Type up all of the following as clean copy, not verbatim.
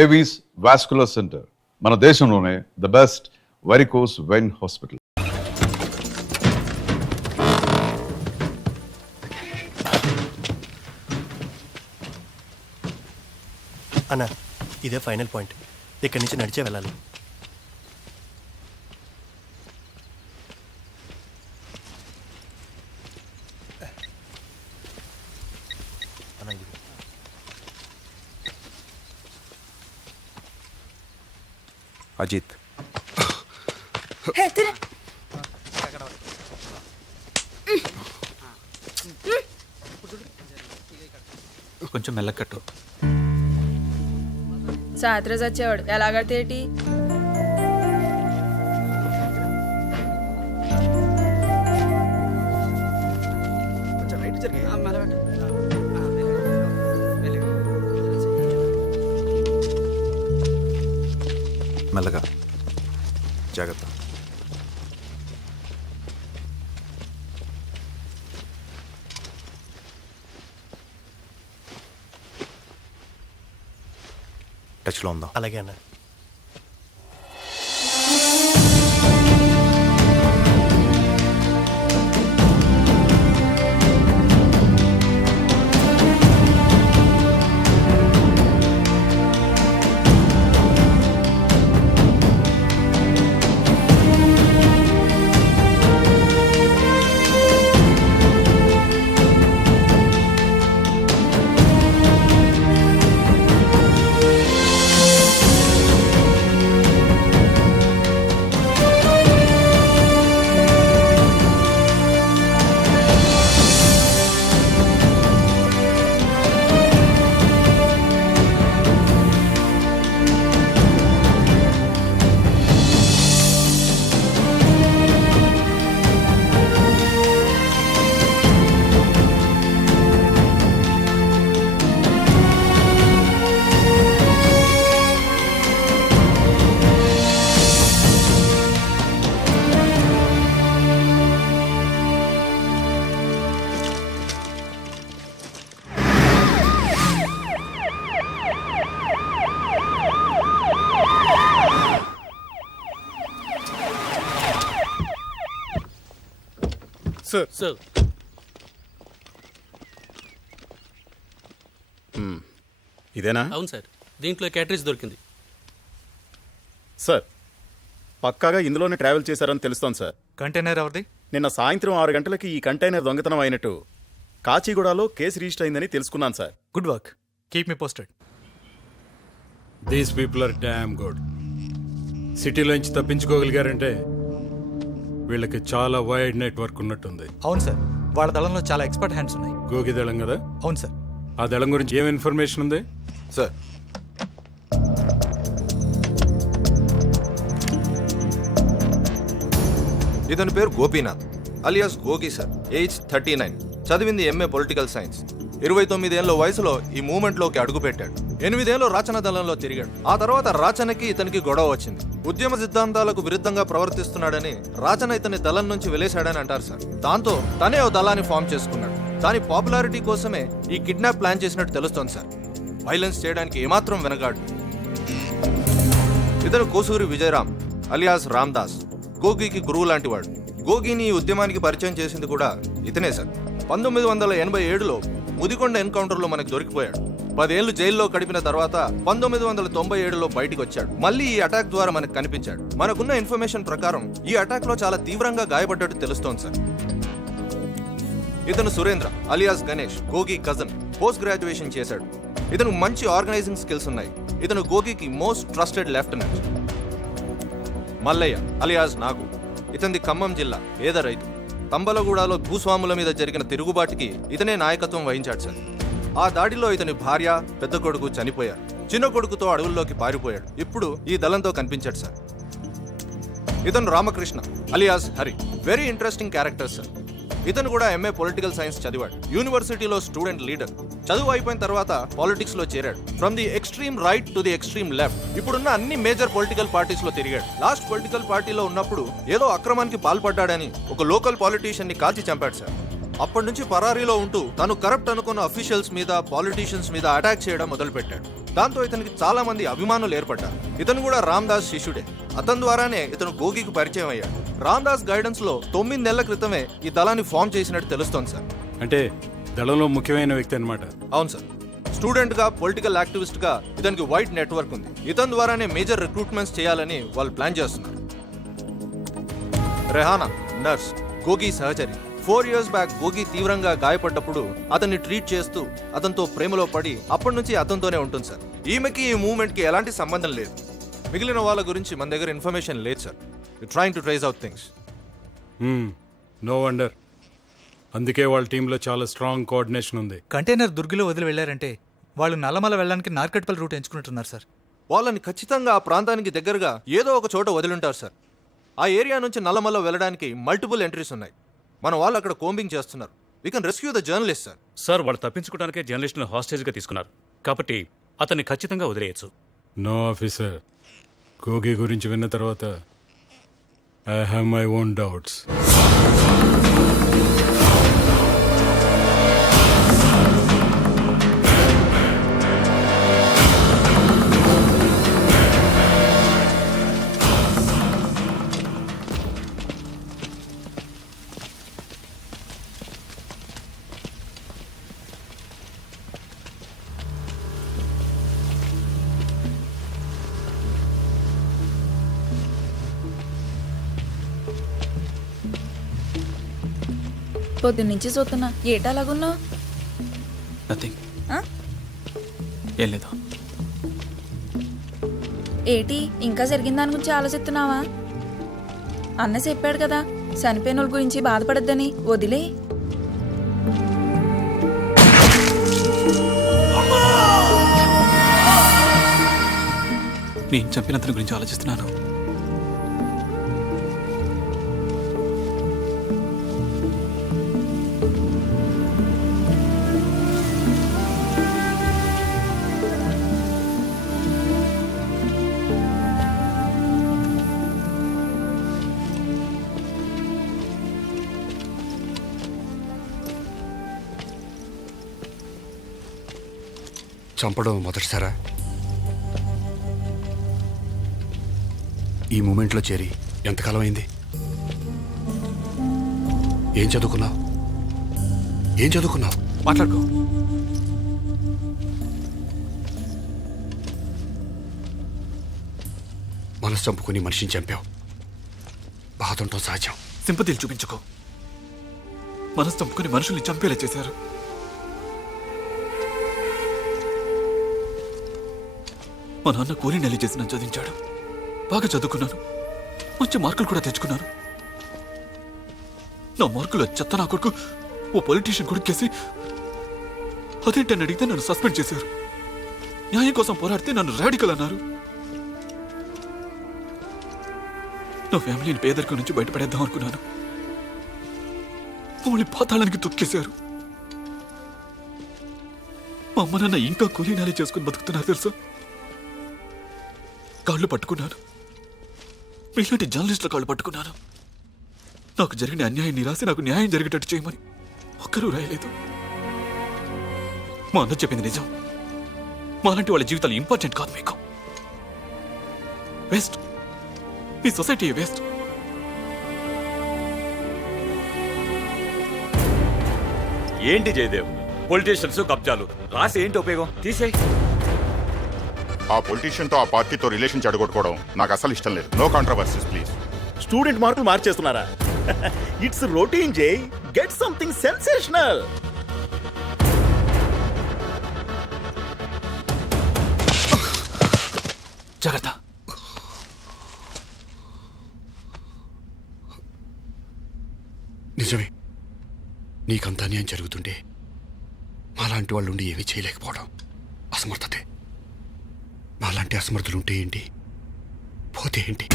Avis vascular centre, మన దేశంలోనే the best varicose vein hospital. అన్న, ఇదే ఫైనల్ పాయింట్. ఇక్కడి నుంచి నడిచే వెళ్ళాలి. అజిత్, కొంచెం మెల్లకట్టు. సాత్రస్ వచ్చేవాడు ఎలాగడితేటి? మెల్లగా, జాగ్రత్త. టచ్లో ఉందా? అలాగే అన్న. సార్, ఇదేనా? అవును సార్, దీంట్లో క్యాటరేజ్ దొరికింది. సార్, పక్కాగా ఇందులోనే ట్రావెల్ చేశారని తెలుస్తోంది సార్. కంటైనర్ ఎవరిది? నిన్న సాయంత్రం 6 గంటలకి ఈ కంటైనర్ దొంగతనం అయినట్టు కాచిగూడలో కేసు రిజిస్టర్ అయిందని తెలుసుకున్నాను sir. Good work, keep me posted. These people are damn good. సిటీలోంచి తప్పించుకోగలిగారంటే వీళ్ళకి చాలా వైడ్ నెట్వర్క్ ఉన్నట్టుంది. అవును సార్, వాళ్ళ దళంలో చాలా ఎక్స్పర్ట్ హ్యాండ్స్ ఉన్నాయి. గోగి దళం కదా? అవును సార్. ఆ దళం గురించి ఏం ఇన్ఫర్మేషన్ ఉంది సార్? ఇతని పేరు గోపీనాథ్ అలియాస్ గోగి సార్. ఏజ్ 39, చదివింది ఎంఏ పొలిటికల్ సైన్స్. 29 ఏళ్ల వయసులో ఈ మూవ్మెంట్లోకి అడుగుపెట్టాడు. 8 ఏళ్ళు రాచన దళంలో తిరిగాడు. ఆ తర్వాత రాచనకి ఇతనికి గొడవ వచ్చింది. ఉద్యమ సిద్ధాంతాలకు విరుద్ధంగా ప్రవర్తిస్తున్నాడని రాచన ఇతని దళం నుంచి వెలేశాడని అంటారు సార్. దాంతో తనే ఓ దళాన్ని ఫామ్ చేసుకున్నాడు. దాని పాపులారిటీ కోసమే ఈ కిడ్నాప్ ప్లాన్ చేసినట్టు తెలుస్తోంది సార్. వైలెన్స్ చేయడానికి ఏమాత్రం వెనగాడు. ఇతను కోసూరి విజయరామ్ అలియాస్ రామ్దాస్, గోగికి గురువు లాంటి వాడు. గోగిని ఈ ఉద్యమానికి పరిచయం చేసింది కూడా ఇతనే సార్. 1987లో ముదికొండ ఎన్కౌంటర్లో మనకు దొరికిపోయాడు. 10 ఏళ్లు జైల్లో గడిపిన తర్వాత 1997లో బయటికి వచ్చాడు. మళ్ళీ ఈ అటాక్ ద్వారా మనకు కనిపించాడు. మనకున్న ఇన్ఫర్మేషన్ ప్రకారం ఈ అటాక్ లో చాలా తీవ్రంగా గాయపడ్డట్టు తెలుస్తోంది సార్. ఇతను Surendra alias Ganesh, Gogi cousin. Post graduation చేశాడు. ఇతను మంచి ఆర్గనైజింగ్ స్కిల్స్ ఉన్నాయి. ఇతను గోగికి most trusted lieutenant. Mallaiah alias Nagu, ఇతనిది ఖమ్మం జిల్లా, పేద రైతు. తంబలగూడలో భూస్వాముల మీద జరిగిన తిరుగుబాటుకి ఇతనే నాయకత్వం వహించాడు సార్. ఆ దాడిలో ఇతని భార్య, పెద్ద కొడుకు చనిపోయారు. చిన్న కొడుకుతో అడవుల్లోకి పారిపోయాడు. ఇప్పుడు ఈ దళంతో కనిపించాడు సార్. ఇతను Ramakrishna alias Hari, very interesting character sir. ఇతను కూడా ఎంఏ పొలిటికల్ సైన్స్ చదివాడు. యూనివర్సిటీలో స్టూడెంట్ లీడర్. చదువు అయిపోయిన తర్వాత పాలిటిక్స్ లో చేరాడు. From the extreme right to the extreme left. ఇప్పుడున్న అన్ని మేజర్ పొలిటికల్ పార్టీస్ లో తిరిగాడు. లాస్ట్ పొలిటికల్ పార్టీలో ఉన్నప్పుడు ఏదో అక్రమానికి పాల్పడ్డాడని ఒక లోకల్ పాలిటీషియన్ ని కాల్చి చంపాడు సార్. అప్పటి నుంచి పరారీలో ఉంటూ తను కరప్ట్ అనుకున్న అఫీషియల్స్ మీద పాలిటీషియన్స్ మీద అటాక్ చేయడం మొదలుపెట్టాడు. దాంతో ఇతనికి చాలా మంది అభిమానులు ఏర్పడ్డారు. ఇతను కూడా రామ్దాస్ శిష్యుడే. అతని ద్వారానే ఇతను గోగికి పరిచయం అయ్యాడు. రామ్దాస్ గైడెన్స్ లో 9 నెలల క్రితమే ఈ దళాన్ని ఫామ్ చేసినట్టు తెలుస్తోంది సార్. అంటే దళంలో ముఖ్యమైన వ్యక్తి అన్నమాట. అవును సార్. స్టూడెంట్ గా, పొలిటికల్ యాక్టివిస్ట్ గా ఇతనికి వైడ్ నెట్వర్క్ ఉంది. ఇతని ద్వారానే మేజర్ రిక్రూట్మెంట్స్ చేయాలని వాళ్ళు ప్లాన్ చేస్తున్నారు. రెహానా నర్స్, గోగి సహచరి. 4 years బ్యాక్ గోగి తీవ్రంగా గాయపడ్డప్పుడు అతన్ని ట్రీట్ చేస్తూ అతనితో ప్రేమలో పడి అప్పటి నుంచి అతనితోనే ఉంటుంది సార్. ఈమెకి ఈ మూవ్మెంట్ కి ఎలాంటి సంబంధం లేదు. మిగిలిన వాళ్ళ గురించి మన దగ్గర ఇన్ఫర్మేషన్ లేదు sir. You trying to trace out things. No wonder. అందుకే వాళ్ళ టీంలో చాలా స్ట్రాంగ్ కోఆర్డినేషన్ ఉంది. కంటైనర్ దుర్గిలో వదిలి వెళ్ళారంటే వాళ్ళు నల్లమల వెళ్ళడానికి నార్కట్పల్లి రూట్ ఎంచుకుంటున్నారు సార్. వాళ్ళని ఖచ్చితంగా ఆ ప్రాంతానికి దగ్గరగా ఏదో ఒక చోట వదిలింటారు సార్. ఆ ఏరియా నుంచి నల్లమల్ల వెళ్ళడానికి మల్టిపుల్ ఎంట్రీస్ ఉన్నాయి. మన వాళ్ళు అక్కడ కోంబింగ్ చేస్తున్నారు. We can rescue the journalist sir. Sir, వాళ్ళు తప్పించుకోవడానికే జర్నలిస్ట్ను హాస్టేజ్గా తీసుకున్నారు కాబట్టి అతన్ని ఖచ్చితంగా వదిలేయచ్చు. నో ఆఫీసర్, గోగి గురించి విన్న తర్వాత I have my own doubts. పొద్దున్నుంచి చూస్తున్నా. ఏటా అలాగున్నావు? నథింగ్. ఆ? ఏం లేదు. ఏటి ఇంకా జరిగిన దాని గురించి ఆలోచిస్తున్నావా? అన్న చెప్పాడు కదా చనిపోయిన వాళ్ళ గురించి బాధపడద్దని. వదిలే. నేను చంపిన అతని గురించి ఆలోచిస్తున్నాను. చంపడం మొదటిసారా? ఈ మూమెంట్లో చేరి ఎంతకాలం అయింది? ఏం చదువుకున్నావు? మాట్లాడుకో. మనసు చంపుకుని మనిషిని చంపావు. బాధ ఉండటం సహజం. సింపతిలు చూపించుకో. మనసు చంపుకుని మనుషుల్ని చంపేలా చేశారు. మా నాన్న కూలీ నెల చేసి నన్ను చదివించాడు. బాగా చదువుకున్నాను. మంచి మార్కులు కూడా తెచ్చుకున్నాను. నా మార్కులు చెత్త నా కొడుకు ఓ పొలిటీషియన్ కొడుకేసి అదేంటని అడిగితే నన్ను సస్పెండ్ చేశారు. న్యాయం కోసం పోరాడితే నన్ను రాడికల్ అన్నారు. నా ఫ్యామిలీని పేదరికం నుంచి బయటపడేద్దాం అనుకున్నాను. మమ్మల్ని పాతాళానికి తొక్కేశారు. మా అమ్మ నాన్న ఇంకా కూలీ నెల చేసుకుని బతుకుతున్నారు తెలుసా. కాళ్ళు పట్టుకున్నాను. మీలాంటి జర్నలిస్టుల కాళ్ళు పట్టుకున్నాను. నాకు జరిగిన అన్యాయాన్ని రాసి నాకు న్యాయం జరిగేటట్టు చేయమని ఒక్కరూ రాయలేదు. మా అన్న చెప్పింది నిజం. మాలాంటి వాళ్ళ జీవితాలు ఇంపార్టెంట్ కాదు మీకు. వేస్ట్. మీ సొసైటీ వేస్ట్. ఏంటి జయదేవ్, పొలిటీషియన్స్ కబ్జాలు రాసి ఏంటి ఉపయోగం? తీసేయ్. ఆ పొలిటీషియన్ తో ఆ పార్టీతో రిలేషన్ చెడగొట్టుకోవడం నాకు అసలు ఇష్టం లేదు. No controversies please. స్టూడెంట్ మార్కులు మార్చేస్తున్నారా? ఇట్స్ రొటీన్ జై. Get something sensational. జాగ్రత్త. నిజమే, నీకంత అన్యాయం జరుగుతుంటే మాలాంటి వాళ్ళు ఉండి ఏమీ చేయలేకపోవడం అసమర్థతే. మాలాంటి అసమర్థులుంటే ఏంటి, పోతే ఏంటి?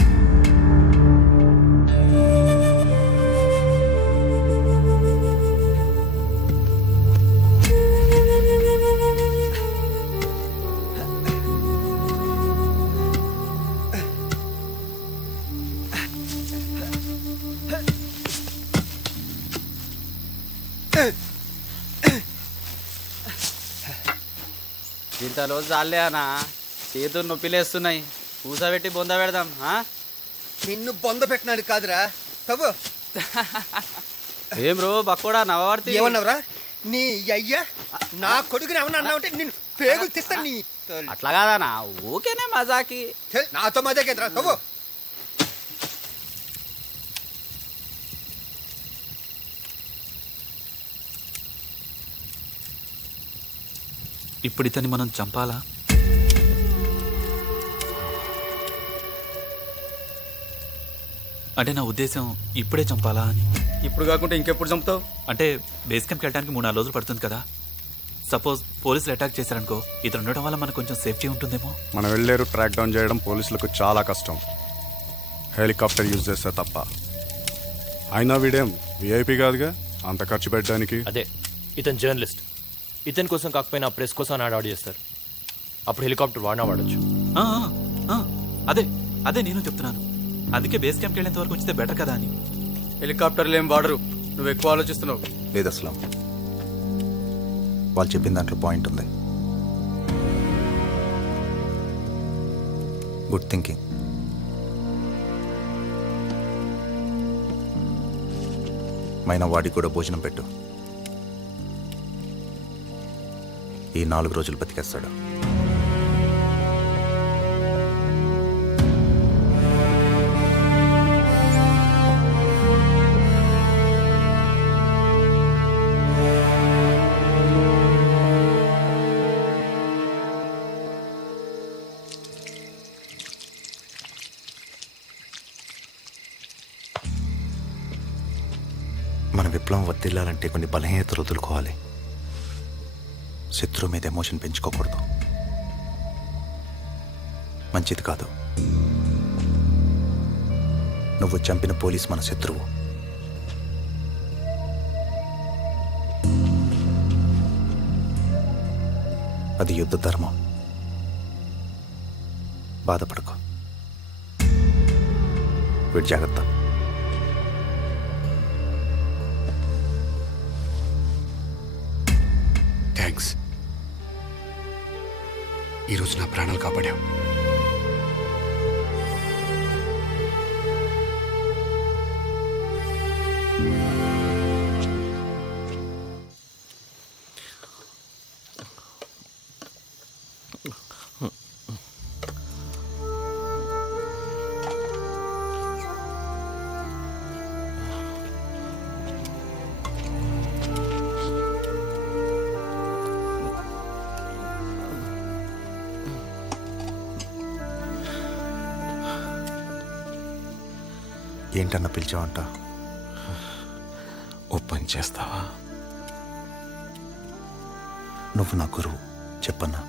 ఇంతలో చాలే అన్న చేతులు నొప్పిలేస్తున్నాయి కూసబెట్టి బొంద పెడదాం. నిన్ను బొంద పెట్టినాడు కాదురా తవ్వు. ఏం రో బక్కోడా నవ్వాడుతీ ఏమన్నావురా? నీ అయ్యా నా కొడుకుని ఏమన్నా అన్నావంటే నిన్ను పేగులు తీస్తాను. నీ అట్లా కాదన్నా ఊకేనే మజాకి. నాతో మజాకేద్రా తవ్వు. ఇప్పుడు ఇతన్ని మనం చంపాలా? అంటే నా ఉద్దేశం ఇప్పుడే చంపాలా అని. ఇప్పుడు కాకుండా ఇంకెప్పుడు చంపుతావు? అంటే బేస్ క్యాంప్కి వెళ్ళడానికి 3-4 రోజులు పడుతుంది కదా. సపోజ్ పోలీసులు అటాక్ చేశారనుకో, ఇతను ఉండడం వల్ల మనకు కొంచెం సేఫ్టీ ఉంటుందేమో. మనం వెళ్ళేరు ట్రాక్ డౌన్ చేయడం పోలీసులకు చాలా కష్టం. హెలికాప్టర్ యూజ్ చేస్తే తప్ప. అయినా వీడేం విఐపి కాదుగా అంత ఖర్చు పెట్టడానికి. అదే ఇతను జర్నలిస్ట్. ఇతని కోసం కాకపోయినా ప్రెస్ కోసం ఆర్డర్ చేస్తారు. అప్పుడు హెలికాప్టర్ వాడినా వాడచ్చు. ఆ, ఆ, అదే అదే నేను చెప్తున్నాను. అందుకే బేస్ క్యాంప్కి వెళ్ళేంత వరకు ఉంచితే బెటర్ కదా అని. హెలికాప్టర్లు ఏం వాడరు, నువ్వు ఎక్కువ ఆలోచిస్తున్నావు. లేదు అసలు వాళ్ళు చెప్పిన దాంట్లో పాయింట్ ఉంది. Good thinking. మైనా వాడికి కూడా భోజనం పెట్టు. ఈ 4 రోజులు బతికేస్తాడు. మన విప్లవం వర్తిల్లాలంటే కొన్ని బలహీనతలు వదులుకోవాలి. శత్రువు మీద ఎమోషన్ పెంచుకోకూడదు. మంచిది కాదు. నువ్వు చంపిన పోలీస్ మన శత్రువు. అది యుద్ధ ధర్మం. బాధపడకు. వీడి జాగ్రత్త. థ్యాంక్స్. ఈరోజు నా ప్రాణాలు కాపాడావు. ఏంటన్నా పిలిచావంట? ఓ పని చేస్తావా? నువ్వు నా గురువు, చెప్పన్నా.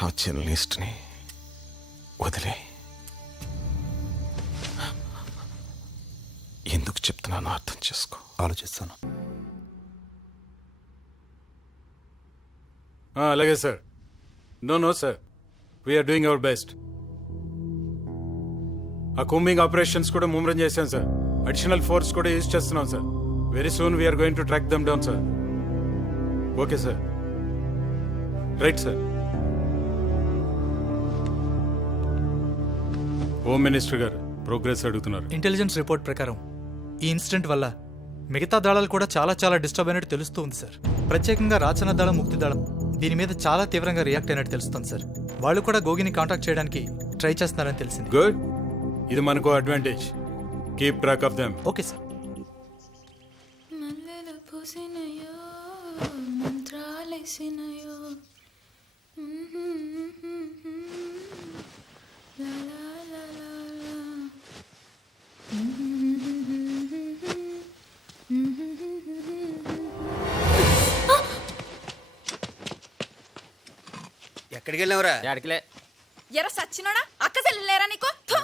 ఆ జర్నలిస్ట్ని వదిలే. ఎందుకు చెప్తున్నానో అర్థం చేసుకో. ఆలోచిస్తాను. అలాగే sir. No sir, we're doing our best. ఆ కూంబింగ్ ఆపరేషన్స్ కూడా ముమ్మరం చేశాం సార్. అడిషనల్ ఫోర్స్ కూడా యూజ్ చేస్తున్నాం సార్. Very soon we're going to track them down sir. Okay sir. Right sir. Home minister గారు ప్రోగ్రెస్ అడుగుతున్నారు. ఇంటెలిజెన్స్ రిపోర్ట్ ప్రకారం ఈ ఇన్సిడెంట్ వల్ల మిగతా దళాలు కూడా చాలా డిస్టర్బ్ అయినట్టు తెలుస్తూ ఉంది సార్. ప్రత్యేకంగా రాచన దళం, ముక్తి దళం దీని మీద చాలా తీవ్రంగా రియాక్ట్ అయినట్టు తెలుస్తుంది సార్. వాళ్ళు కూడా గోగిని కాంటాక్ట్ చేయడానికి ట్రై చేస్తున్నారని తెలిసింది. గుడ్. ఇది మనకు advantage. Keep track of them. Okay sir. ఎక్కడికి వెళ్ళావురా? ఎక్కడికిలే. ఎర సచ్చినోడా? అక్క చెల్లెలేరా నీకు? థు!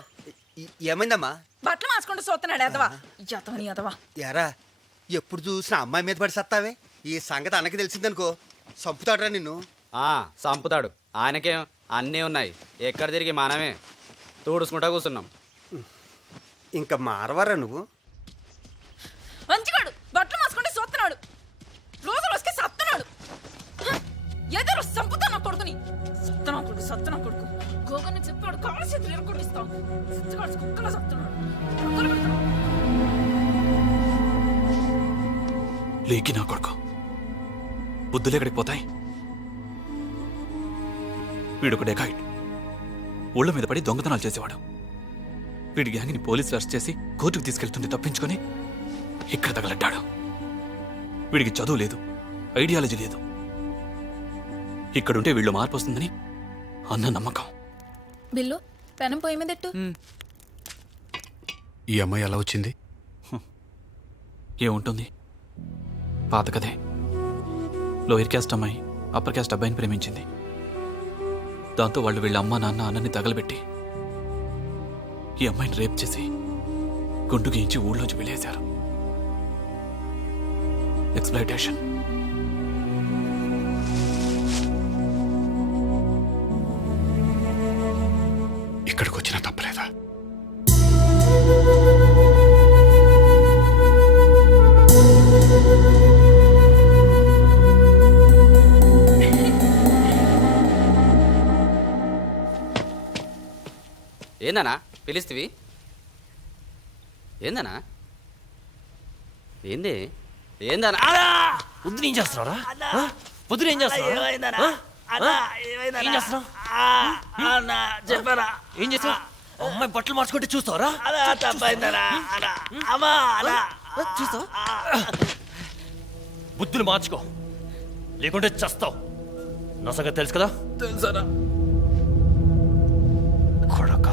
ఏమైందమ్మా? బట్టలు మార్చుకుంటూ చూస్తున్నాడు ఎదవా. ఎదవని ఎదవా. ఎరా ఎప్పుడు చూసినా అమ్మాయి మీద పడి సత్తావే. ఈ సంగతి అన్నకి తెలిసిందనుకో సంపుతాడరా నిన్ను. సంపుతాడు. ఆయనకేం అన్నీ ఉన్నాయి. ఎక్కడ తిరిగి మనమే తూడుచుకుంటా కూర్చున్నాం. ఇంకా మారవారా నువ్వు? మంచిగాడు బట్టలు మార్చుకుంటూ చూస్తున్నాడు. రోజు రోజుకి సత్తున్నాడు. ఏదో సంపుతా నా కొడుకుని. సత్తనా కొడుకు గోగని చెప్పాడు, కాళ్ళు చేతులు ఎరకొట్టిస్తాం. సిద్ధగాడు కుక్కలా సత్తున్నాడు. లేకి నా కొడుకు బుద్ధులు ఎక్కడికి పోతాయి? వీడొక డెకాయిట్, ఊళ్ళ మీద పడి దొంగతనాలు చేసేవాడు. వీడి గ్యాంగ్ని పోలీసులు అరెస్ట్ చేసి కోర్టుకు తీసుకెళ్తుంటే తప్పించుకొని ఇక్కడ తగలడ్డాడు. వీడికి చదువు లేదు, ఐడియాలజీ లేదు. ఇక్కడుంటే వీళ్ళు మార్పు వస్తుందని అన్న నమ్మకం. బిల్లు పెనం పొయ్యి మీద పెట్టు. ఈ అమ్మాయి ఎలా వచ్చింది? ఏముంటుంది, పాత కదే. లోయర్ క్యాస్ట్ అమ్మాయి అప్పర్ క్యాస్ట్ అబ్బాయిని ప్రేమించింది. దాంతో వాళ్ళు వీళ్ళ అమ్మ నాన్న అన్నని తగలబెట్టి ఈ అమ్మాయిని రేప్ చేసి గుండు గీయించి ఊళ్ళోంచి వెళ్ళేశారు. ఎక్స్‌ప్లాయిటేషన్. ఇక్కడికి వచ్చినా తప్పలేదా? ఏందన్నా పిలిస్తేవి? ఏందన్నా? ఏంది? ఏందన్నా? పొద్దున ఏం చేస్తున్నారా? పొద్దున ఏం చేస్తున్నారా? చెప్పరా ఏం చేస్తావు? అమ్మాయి బట్టలు మార్చుకుంటే చూస్తావరా? చూస్తావా? బుద్ధులు మార్చుకో, లేకుంటే చస్తావు. నా సంగతి తెలుసు కదా? తెలుసరా? కొడక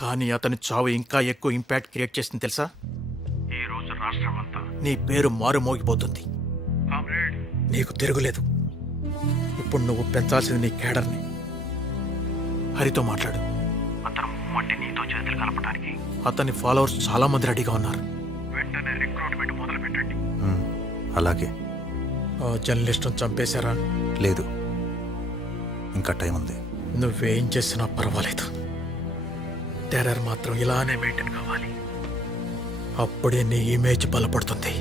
కానీ అతని చావు ఇంకా ఎక్కువ ఇంపాక్ట్ క్రియేట్ చేసింది తెలుసా? ఈ రోజు రాష్ట్రమంతా నీ పేరు మారుమోగిపోతుంది. నీకు తిరుగులేదు. ఇప్పుడు నువ్వు పెంచాల్సింది నీ కేడర్ని. హరితో మాట్లాడు. అతను మట్టి నీతో చేతులు కలపడానికి అతని ఫాలోవర్స్ చాలా మంది రెడీగా ఉన్నారు. వెంటనే రిక్రూట్మెంట్ మొదలు పెట్టండి. అలాగే. జర్నలిస్ట్ను చంపేశారా? లేదు, ఇంకా టైం ఉంది. నువ్వేం చేసినా పర్వాలేదు. టెర్రర్ మాత్రం ఇలానే మెయింటైన్ కావాలి. అప్పుడే నీ ఇమేజ్ బలపడుతుంది.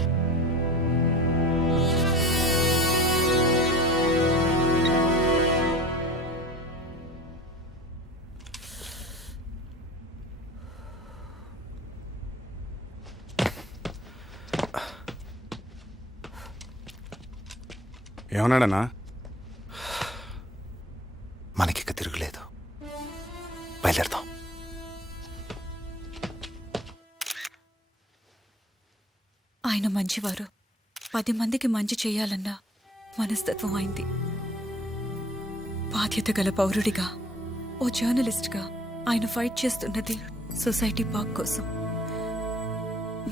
ఏమన్నాడన్నా? మనకిక తిరుగులేదు, బయలుదేరదాం. ఆయన మంచివారు. 10 మందికి మంచి చేయాలన్న మనస్తత్వం అయింది. బాధ్యత గల పౌరుడిగా, ఓ జర్నలిస్ట్గా ఆయన ఫైట్ చేస్తున్నది సొసైటీ పార్క్ కోసం.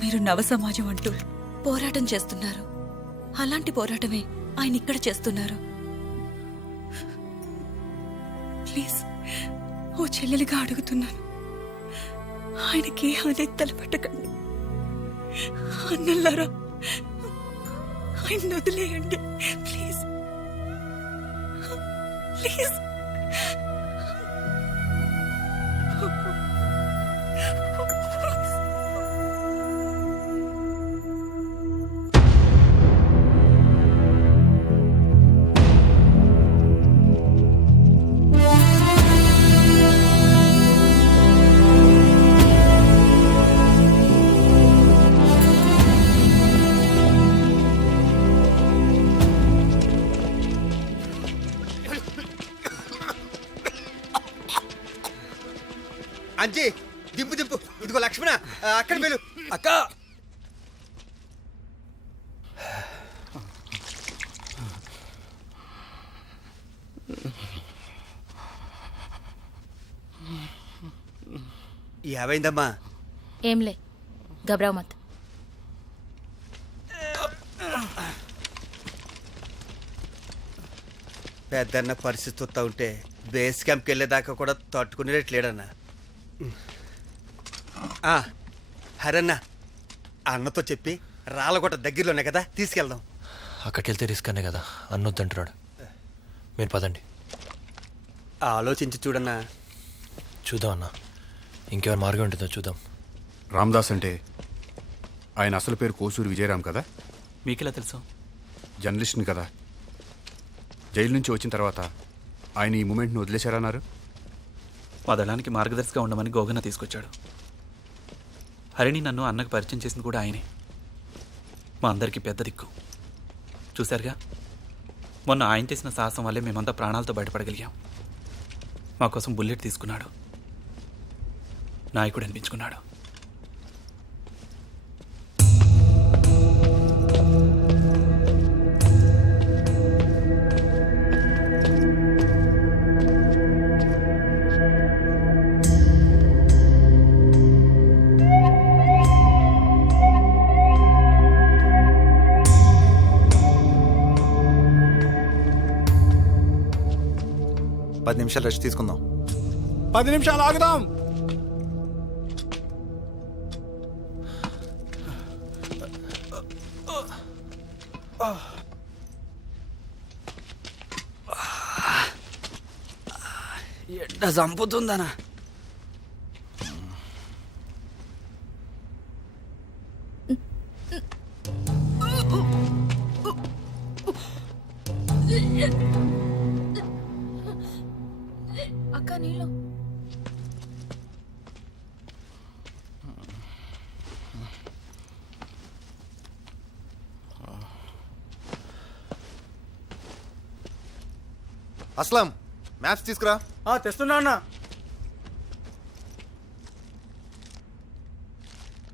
మీరు నవ సమాజం అంటూ పోరాటం చేస్తున్నారు. అలాంటి పోరాటమే ఆయన ఇక్కడ చేస్తున్నారు. ప్లీజ్, ఓ చెల్లెలిగా అడుగుతున్నాను, ఆయనకి హాని తలపెట్టకండి. అన్నల్లారా, ఆయన వదిలేయండి ప్లీజ్, ప్లీజ్. అంజీ, దింపు దింపు. ఇదిగో లక్ష్మణ, అక్కడ వెళ్ళు. అక్క, ఏమైందమ్మా? ఏంలే, గబరావు మత్. పెద్దన్న పరిస్థితి వస్తా ఉంటే బేస్ క్యాంప్కి వెళ్ళేదాకా కూడా తట్టుకునేట్లేడన్నా. హరన్న, అన్నతో చెప్పి రాళ్ళగొట్ట దగ్గరలోనే కదా, తీసుకెళ్దాం. అక్కడికి వెళ్తే రిస్క్ అనే కదా అన్నొద్దంటున్నాడు. మీరు పదండి. ఆలోచించి చూడన్నా. చూద్దాం అన్న, ఇంకెవరి మార్గం ఉంటుందో చూద్దాం. రామ్దాస్ అంటే ఆయన అసలు పేరు కోసూరి విజయరామ్ కదా? మీకెలా తెలుసు? జర్నలిస్ట్ని కదా. జైలు నుంచి వచ్చిన తర్వాత ఆయన ఈ మూమెంట్ని వదిలేశారన్నారు. మా దళానికి మార్గదర్శిగా ఉండమని గోగన్న తీసుకొచ్చాడు. హరిణి నన్ను అన్నకు పరిచయం చేసింది కూడా ఆయనే. మా అందరికీ పెద్ద దిక్కు. చూశారుగా, మొన్న ఆయన చేసిన సాహసం వల్లే మేమంతా ప్రాణాలతో బయటపడగలిగాం. మా కోసం బుల్లెట్ తీసుకున్నాడు, నాయకుడు అనిపించుకున్నాడు. పది నిమిషాలు రెస్ట్ తీసుకుందాం. 10 నిమిషాలు ఆగుదాం. ఎడ్డ చంపుతుందనా? అక్క నీళ్ళు. అస్లాం, మ్యాప్స్ తీసుకురా. తెస్తున్నా అన్న.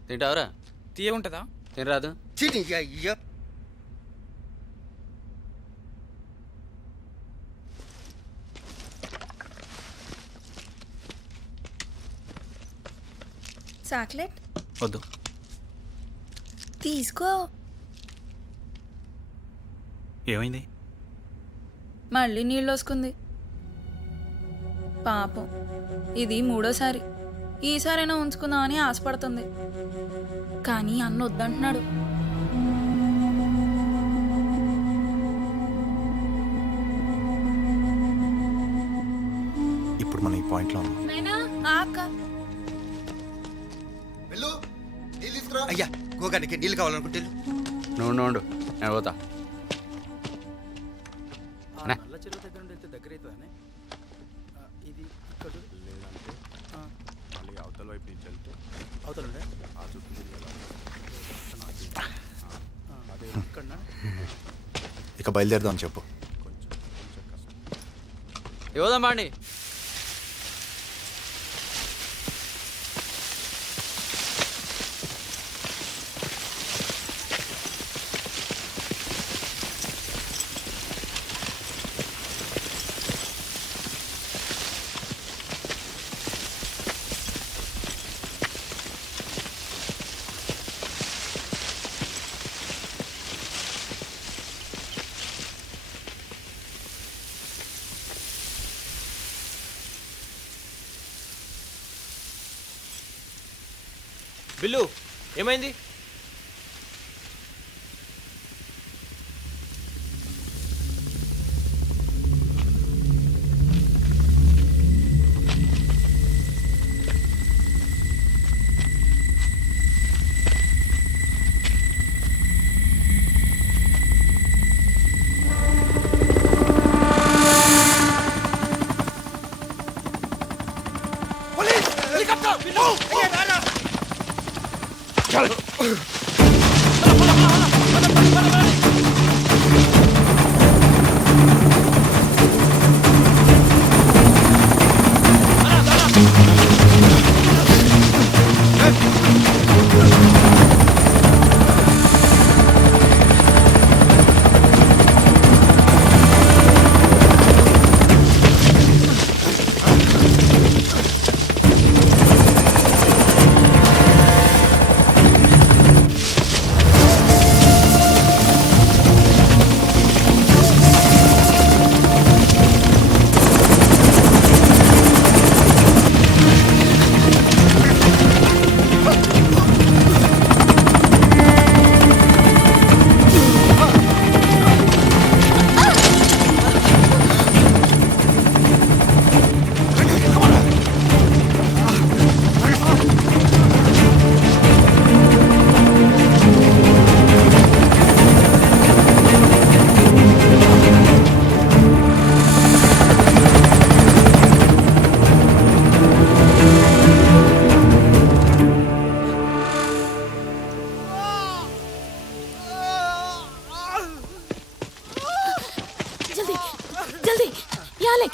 తింటావరా? తీయ ఉంటుందా? తినరాదు. చాక్లెట్ వద్దు. తీసుకో. ఏమైంది? మళ్ళీ నీళ్ళు వస్తుంది. పాపం, ఇది 3ోసారి. ఈసారైనా ఉంచుకుందామని ఆశపడుతుంది, కానీ అన్న వద్దంటున్నాడు. ఇప్పుడు మనం ఈ పాయింట్లో ఉన్నాం. అక్క అయ్యా, గోగానికి నీళ్ళు కావాలనుకుంటే నువ్వు నేను పోతా. ఇక బయలుదేరదాం చెప్పు. ఇవ్వదమ్మా అండి. బిల్లు ఏమైంది?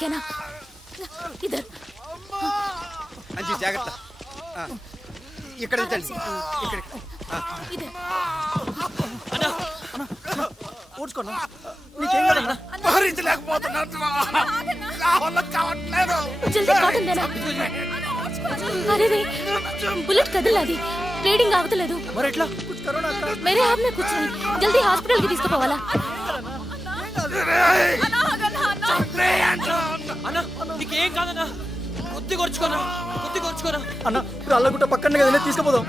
ఓకేనా ఇద్దరు అంజీ జాగ్రత్త. ఇక్కడ ఉంచండి. ఇక్కడ. ఊడ్చుకోనా నీకేం కదన్నా జల్దీ కాటన్ దేనా అరే రే बुलेट కదలది బ్లీడింగ్ ఆగుతలేదు మరి ఎట్లా मेरे हाथ में कुछ नहीं जल्दी हॉस्पिटल की తీసుకుపోవాలా అన్న నీకేం కాదన్నా కొద్ది కొర్చుకోనా అన్న రాళ్ళగుట్ట పక్కనే కదా తీసుకుపోదాం.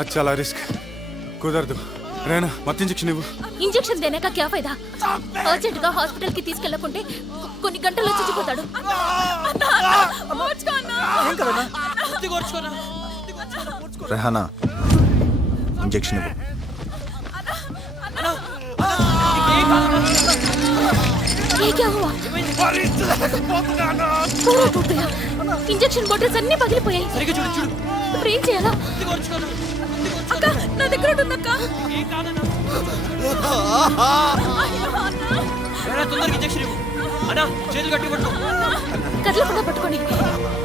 అది చాలా రిస్క్, కుదరదు. రేనా మత్తు ఇంజెక్షన్ ఇవ్వు. ఇంజెక్షన్ देने का क्या फायदा अर्जेंट గా హాస్పిటల్ కి తీసుకెళ్ళకుంటే కొన్ని గంటల్లో చచ్చిపోతాడు. ఏం కదన్నా కొద్ది కొర్చుకోనా రెహానా ఇంజెక్షన్ ఇవ్వు. ये क्या हुआ पूरा टूट गया ఇంజెక్షన్ బాటిల్స్ అన్ని పగిలిపోయాయి. సరిగ్గా చూడు చూడు ఇప్పుడు ఏం చేయాలా అక్క నా దగ్గర ఉందక్క తొందరగా ఇంజెక్షన్ ఇవ్వు అన్న చేతులు గట్టి పట్టు కదలకుండా పట్టుకోండి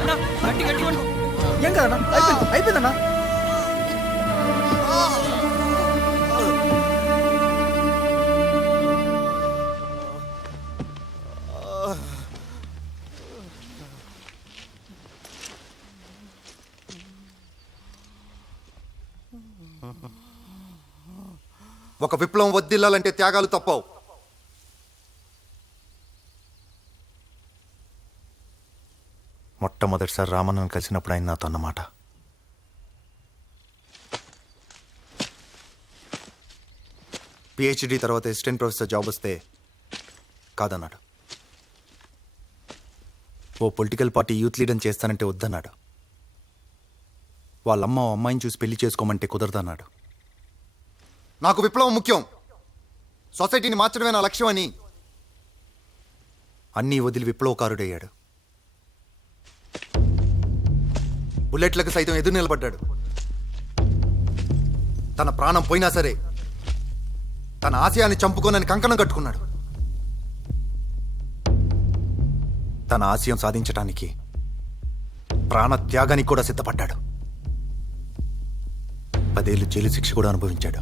అన్న గట్టి పట్టు ఏం కదన్నా అయిపోయిందన్నా. ఒక విప్లవం వద్దిల్లాలంటే త్యాగాలు తప్పవు. మొట్టమొదటిసారి రామన్నను కలిసినప్పుడు ఆయన నాతో అన్నమాట, పిహెచ్డి తర్వాత అసిస్టెంట్ ప్రొఫెసర్ జాబ్ వస్తే కాదన్నాడు. ఓ పొలిటికల్ పార్టీ యూత్ లీడర్ చేస్తానంటే వద్దన్నాడు. వాళ్ళమ్మ ఓ అమ్మాయిని చూసి పెళ్లి చేసుకోమంటే కుదరదన్నాడు. నాకు విప్లవం ముఖ్యం, సొసైటీని మార్చడమే నా లక్ష్యం అని అన్నీ వదిలి విప్లవకారుడయ్యాడు. బుల్లెట్లకు సైతం ఎదురు నిలబడ్డాడు. తన ప్రాణం పోయినా సరే తన ఆశయాన్ని చంపుకోనని కంకణం కట్టుకున్నాడు. తన ఆశయం సాధించడానికి ప్రాణ త్యాగానికి కూడా సిద్ధపడ్డాడు. 10 ఏళ్ళు జైలు శిక్ష కూడా అనుభవించాడు.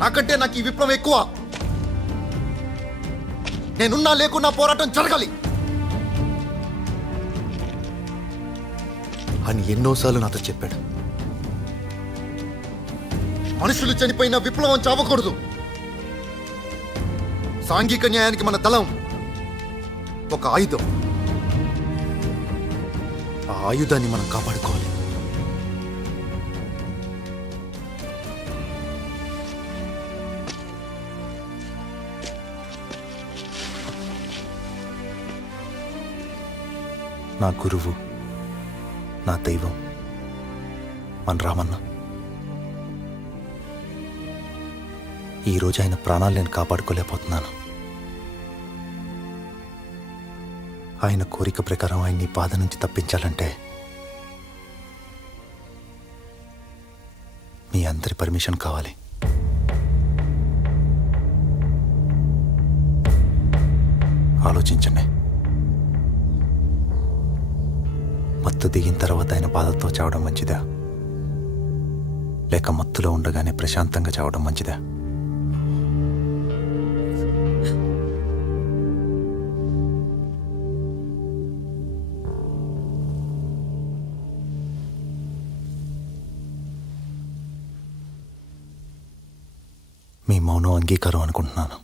నాకంటే నాకు ఈ విప్లవం ఎక్కువ. నేనున్నా లేకున్నా పోరాటం జరగాలి అని ఎన్నోసార్లు నాతో చెప్పాడు. మనుషులు చనిపోయిన విప్లవం చావకూడదు. సాంఘిక న్యాయానికి మన దళం ఒక ఆయుధం. ఆ ఆయుధాన్ని మనం కాపాడుకోవాలి. నా గురువు, నా దైవం మన రామన్న. ఈరోజు ఆయన ప్రాణాలు నేను కాపాడుకోలేకపోతున్నాను. ఆయన కోరిక ప్రకారం ఆయన్ని ఈ బాధ నుంచి తప్పించాలంటే మీ అందరి పర్మిషన్ కావాలి. ఆలోచించండి. మత్తు దిగిన తర్వాత ఆయన బాధతో చావడం మంచిదా, లేక మత్తులో ఉండగానే ప్రశాంతంగా చావడం మంచిదా? మీ మౌనం అంగీకారం అనుకుంటున్నాను.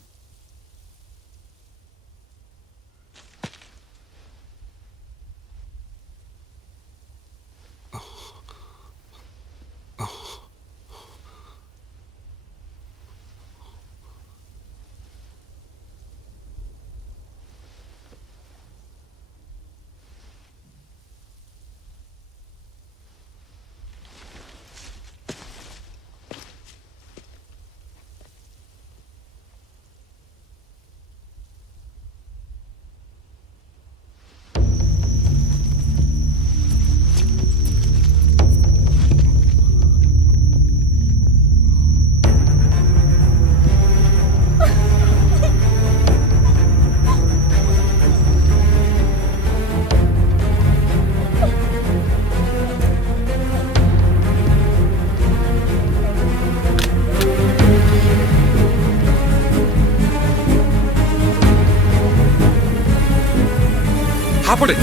చెప్పండి.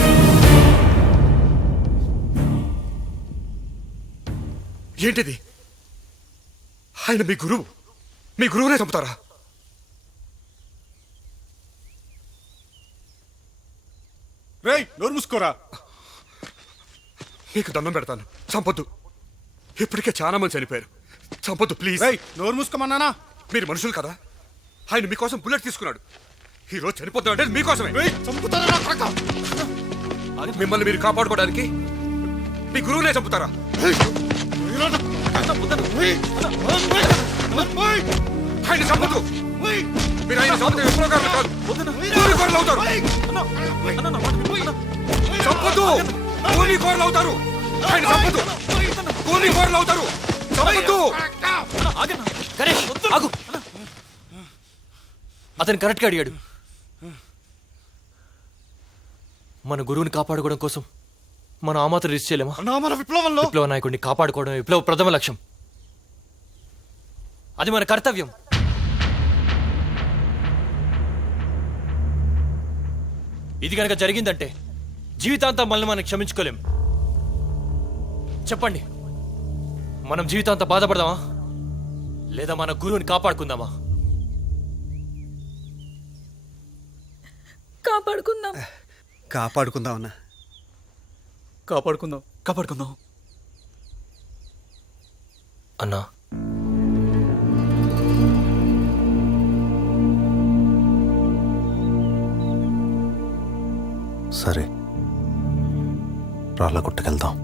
ఏంటిది? ఆయన మీ గురువునే చంపుతారా? రేయ్ నోరు మూసుకోరా. మీకు దండం పెడతాను, చంపొద్దు. ఇప్పటికే చాలా మంది చనిపోయారు. చంపొద్దు ప్లీజ్. నోరు మూసుకోమన్నానా? మీరు మనుషులు కదా. ఆయన మీకోసం బుల్లెట్ తీసుకున్నాడు. ఈ రోజు చనిపోతున్నాడు అంటే మీకోసమే. మిమ్మల్ని మీరు కాపాడుకోవడానికి మీ గురువునే చంపుతారా? ఆయన చంపదు. మీరు ఆయన చంపితే విప్లవకారులు కాదు, కూలికోరలు అవుతారు. చంపదు, కూలికోరలు అవుతారు. ఆయన చంపదు, కూలికోరలు అవుతారు. చంపదు. గణేష్ ఆగు. అతను కరెక్ట్గా అడిగాడు. మన గురువుని కాపాడుకోవడం కోసం మనం ఆ మాత్రం రిస్క్ చేయలేమా? మన విప్లవంలో విప్లవ నాయకుడిని కాపాడుకోవడం విప్లవ ప్రథమ లక్ష్యం. అది మన కర్తవ్యం. ఇది కనుక జరిగిందంటే జీవితాంతం మనల్ని మనం క్షమించుకోలేం. చెప్పండి, మనం జీవితాంతం బాధపడదామా లేదా మన గురువుని కాపాడుకుందామా? కాపాడుకుందాం. కాపాడుకుందాం అన్న. కాపాడుకుందాం అన్నా. సరే రాళ్ళ గుట్టకెళ్దాం.